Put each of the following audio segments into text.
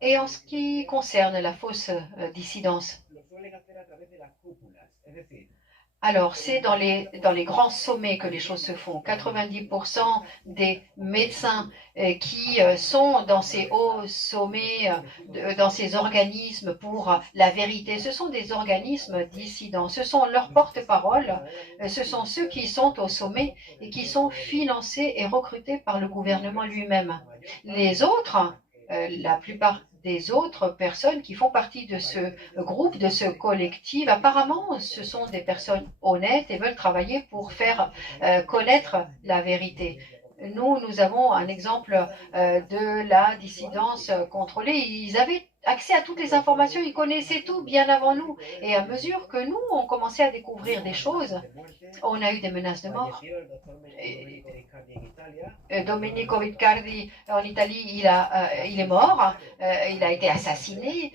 Et en ce qui concerne la fausse dissidence, alors, c'est dans les grands sommets que les choses se font. 90% des médecins qui sont dans ces hauts sommets, dans ces organismes pour la vérité, ce sont des organismes dissidents. Ce sont leurs porte-parole, ce sont ceux qui sont au sommet et qui sont financés et recrutés par le gouvernement lui-même. Les autres, la plupart des autres personnes qui font partie de ce groupe, de ce collectif, apparemment, ce sont des personnes honnêtes et veulent travailler pour faire connaître la vérité. Nous avons un exemple de la dissidence contrôlée. Ils avaient accès à toutes les informations, ils connaissaient tout bien avant nous. Et à mesure que nous, on commençait à découvrir des choses, on a eu des menaces de mort. Domenico Riccardi en Italie, il est mort, il a été assassiné.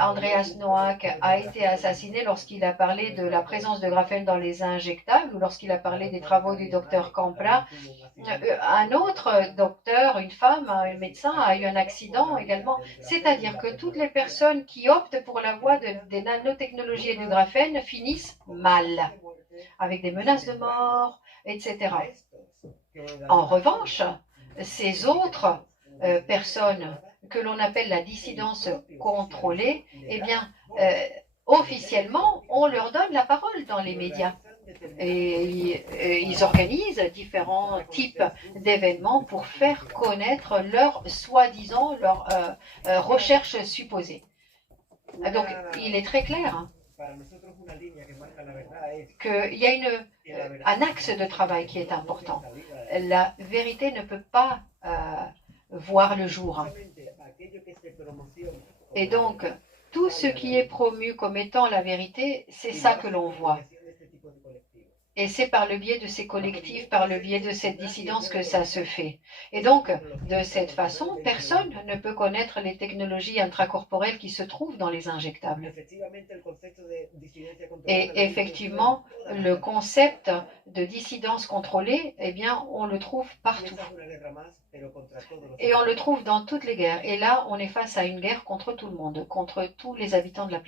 Andreas Noack a été assassiné lorsqu'il a parlé de la présence de graphène dans les injectables ou lorsqu'il a parlé des travaux du docteur Campra. Un autre docteur, une femme, un médecin a eu un accident également. C'est-à-dire que toutes les personnes qui optent pour la voie des nanotechnologies et du graphène finissent mal, avec des menaces de mort, etc. En revanche, ces autres personnes que l'on appelle la dissidence contrôlée, eh bien, officiellement, on leur donne la parole dans les médias. Et ils organisent différents types d'événements pour faire connaître leur soi-disant, leur recherche supposée. Donc, il est très clair hein, qu'il y a un axe de travail qui est important. La vérité ne peut pas voir le jour. Et donc, tout ce qui est promu comme étant la vérité, c'est ça que l'on voit. Et c'est par le biais de ces collectifs, par le biais de cette dissidence que ça se fait. Et donc, de cette façon, personne ne peut connaître les technologies intracorporelles qui se trouvent dans les injectables. Et effectivement, le concept de dissidence contrôlée, eh bien, on le trouve partout. Et on le trouve dans toutes les guerres. Et là, on est face à une guerre contre tout le monde, contre tous les habitants de la planète.